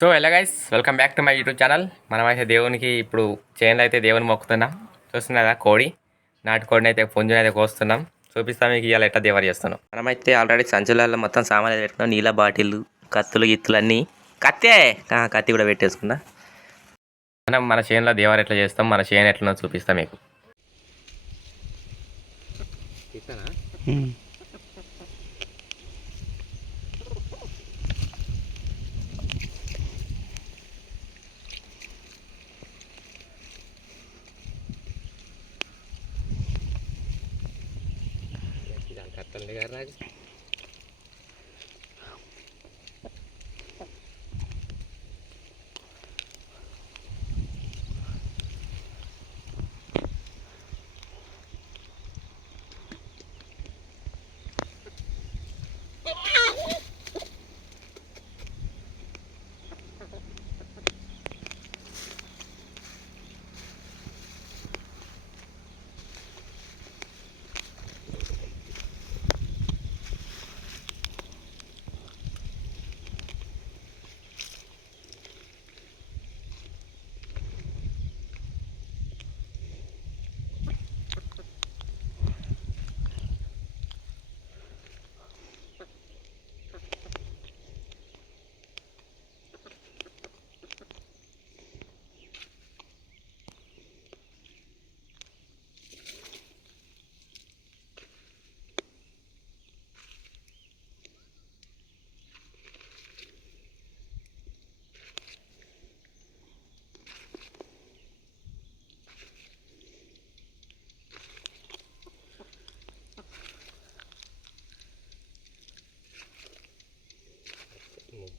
So ఎలా guys welcome back to my YouTube channel మనమైతే దేవునికి ఇప్పుడు చేనులో అయితే దేవుని మొక్కుతున్నాం. చూస్తున్నారా కోడి. నాటు కోడిని అయితే పుంజుని అయితే కోస్తున్నాం. చూపిస్తాం మీకు ఇవాళ ఎట్లా దేవర చేస్తున్నాం. మనమైతే ఆల్రెడీ సంచులలో మొత్తం సామాన్లు అయితే పెట్టుకున్నాం. నీళ్ళ బాటిల్ కత్తులు గిత్తులు అన్నీ. కత్తే! కత్తి కూడా పెట్టేసుకున్నా. మనం మన చేనులో దేవర ఎట్లా చేస్తాం మన చేను ఎట్లనో చూపిస్తాం మీకు. తల్లి గారు రాజు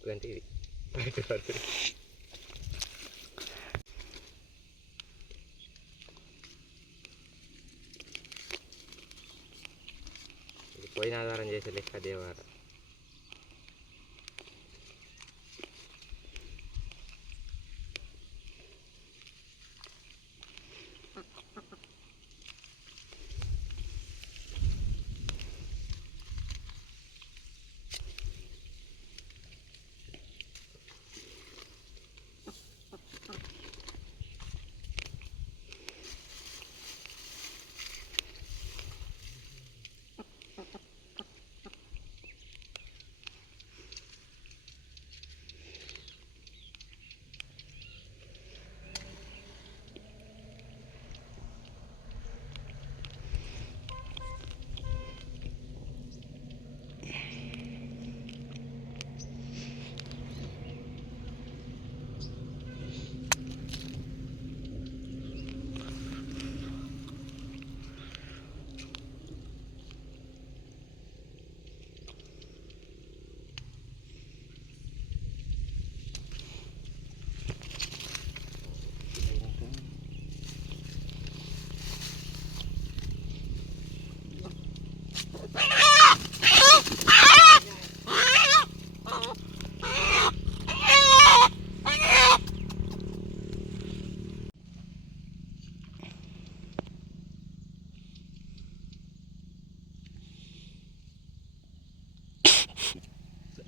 ముగ్గు అంటే ఇది ఇది పోయిన ఆధారం చేసే లెక్క దేవారం.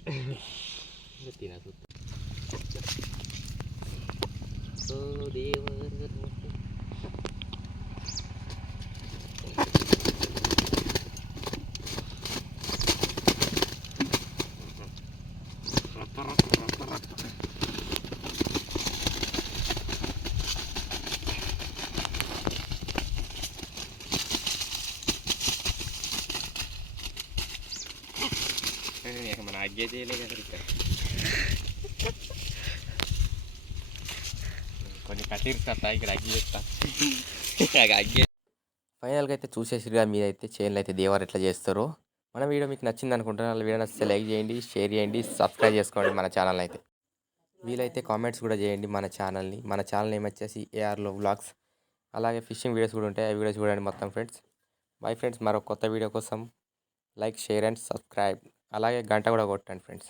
Oh, dear. మన అగ్గే చేయలే కదా ఇక్కడ కొన్ని కట్టిరుస్తా ఇక్కడ అగ్గి చేస్తా అగ్గి ఫైనల్గా అయితే చూసేసిరుగా అయితే చేనులు అయితే దేవారు ఎట్లా చేస్తారో. మన వీడియో మీకు నచ్చింది అనుకుంటున్నాను వీడియో నచ్చితే లైక్ చేయండి షేర్ చేయండి సబ్స్క్రైబ్ చేసుకోండి మన ఛానల్ అయితే. వీలైతే కామెంట్స్ కూడా చేయండి మన ఛానల్ని మన ఛానల్ ఏమొచ్చేసి ఏఆర్లో వ్లాగ్స్ అలాగే ఫిషింగ్ వీడియోస్ కూడా ఉంటాయి ఆ వీడియోస్ చూడండి మొత్తం ఫ్రెండ్స్ బై ఫ్రెండ్స్ మరో కొత్త వీడియో కోసం లైక్ షేర్ అండ్ సబ్స్క్రైబ్ అలాగే గంట కూడా కొట్టండి ఫ్రెండ్స్.